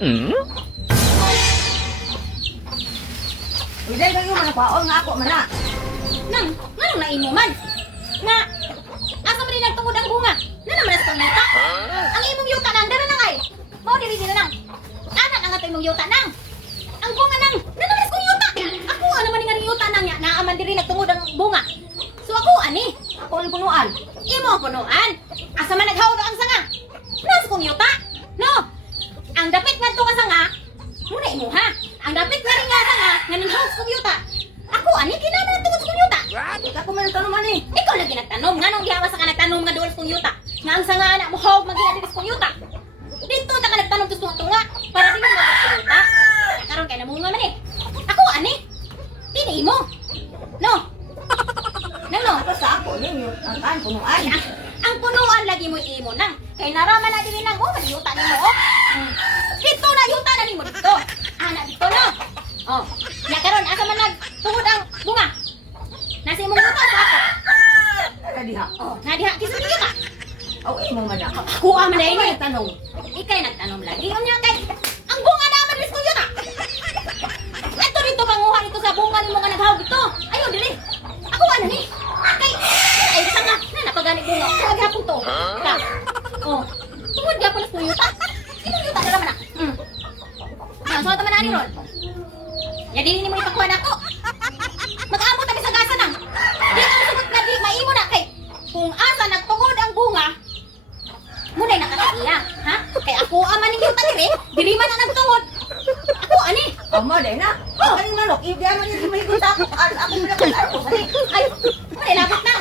Iday kayo man kwaon nga ako man na. Nang, nganong naimo man? Nga, asa man din nagtungod ang bunga? Na naman sa yuta? Ang imong yuta nang, dara nang ay. Mao diri dira nang. Ana nga to imong yuta nang. Ang bunga nang, na naman sa yuta. Ako ano man nga yuta nang nya, naaman diri nagtungod ang bunga. So ako ani, Ako ang punuan. imo ang punuan. Asa man naghawdo ang sanga? Nas kong yuta. No. Ang dapit ngadto ka sanga, muna imo ha. Ang dapit nga rin nga sanga, nga nanghaws kong yuta. Ako ani kinahanglan tungod sa kong yuta. Ika ko man tanuman ni. Ikaw lagi nagtanom. Nga nung gihawas ka nagtanom nga doon sa kong yuta. Nga ang sanga anak mo hawag maghinadiri sa kong yuta. Dito ta ka nagtanom sa tunga para di mo magkakong sa yuta. Karon kay namunga man eh. Ako ani. Tini mo. No. Nang no. Ako sa ako ni ang kan punuan. Ang punuan lagi mo imo nang. Kay naraman na diri nang mo yuta nimo oh. Dito na yuta na nimo dito. Ana dito no. Oh. Ya karon asa man nagtungod ang bunga. Nasa imong yuta sa ako. Kadiha. Oh, nadiha kisa niyo ka. Aw imo man na. Ako man na ini. Tanong. Ikay nagtanom lagi. Unya kay ang bunga naman is ko yuta. Ato dito panguha dito sa bunga nimo nga naghawg dito. Ayo dili. Ako ano ni? Kay ay sa nga na napagani bunga. Sa gihapon to. Ka. Oh. Tungod gyapon sa yuta. Kinong yuta dala man na. Ah, so taman ani ron. Ya dili nimo ipakuha nako. Mag-amot kami sa gasa nang. Di ang sugot na di maimo na kay kung asa nagtungod ang bunga. Munay nakakaiya, ha? Kay ako aman ning yuta diri man ang nagtungod. Ako ani. Amo day na. Oh. Kaning manok ibya man ni may gusta ako. Ako pala ko sa ni. Ay, munay labot na.